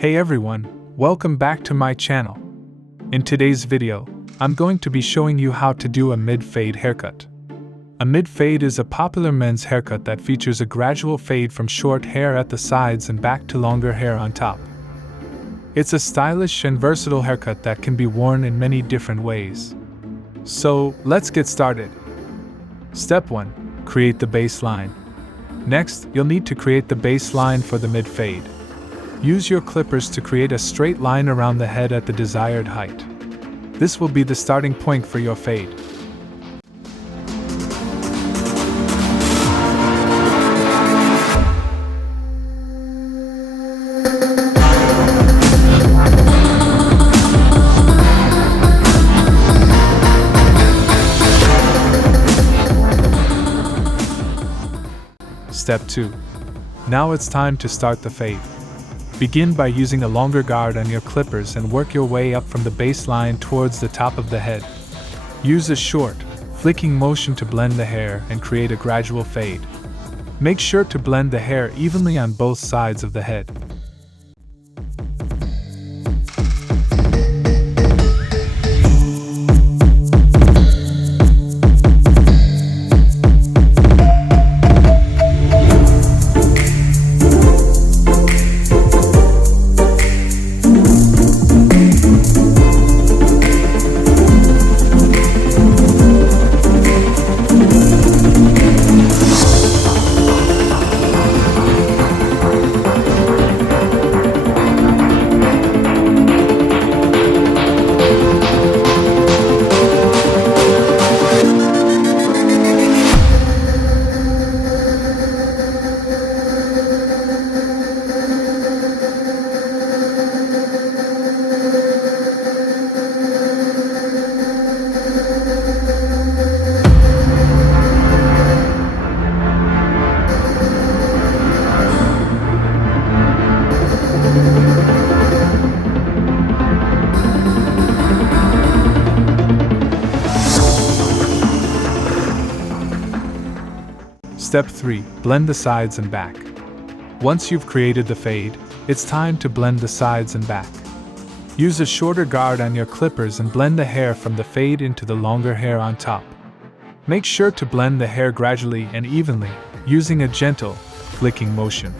Hey everyone, welcome back to my channel. In today's video, I'm going to be showing you how to do a mid-fade haircut. A mid-fade is a popular men's haircut that features a gradual fade from short hair at the sides and back to longer hair on top. It's a stylish and versatile haircut that can be worn in many different ways. So, let's get started. Step 1. Create the baseline. Next, you'll need to create the baseline for the mid-fade. Use your clippers to create a straight line around the head at the desired height. This will be the starting point for your fade. Step 2. Now it's time to start the fade. Begin by using a longer guard on your clippers and work your way up from the baseline towards the top of the head. Use a short, flicking motion to blend the hair and create a gradual fade. Make sure to blend the hair evenly on both sides of the head. Step 3. Blend the sides and back. Once you've created the fade, it's time to blend the sides and back. Use a shorter guard on your clippers and blend the hair from the fade into the longer hair on top. Make sure to blend the hair gradually and evenly, using a gentle, flicking motion.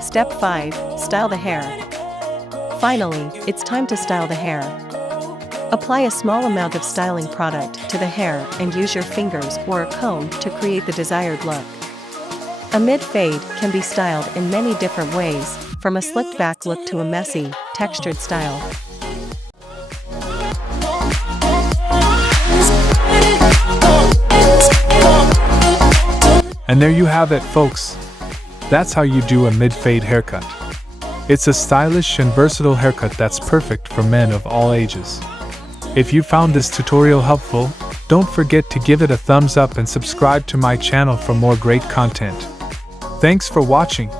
Step 5. Style the hair. Finally, it's time to style the hair. Apply a small amount of styling product to the hair and use your fingers or a comb to create the desired look. A mid-fade can be styled in many different ways, from a slicked back look to a messy, textured style. And there you have it, folks. That's how you do a mid-fade haircut. It's a stylish and versatile haircut that's perfect for men of all ages. If you found this tutorial helpful, don't forget to give it a thumbs up and subscribe to my channel for more great content. Thanks for watching.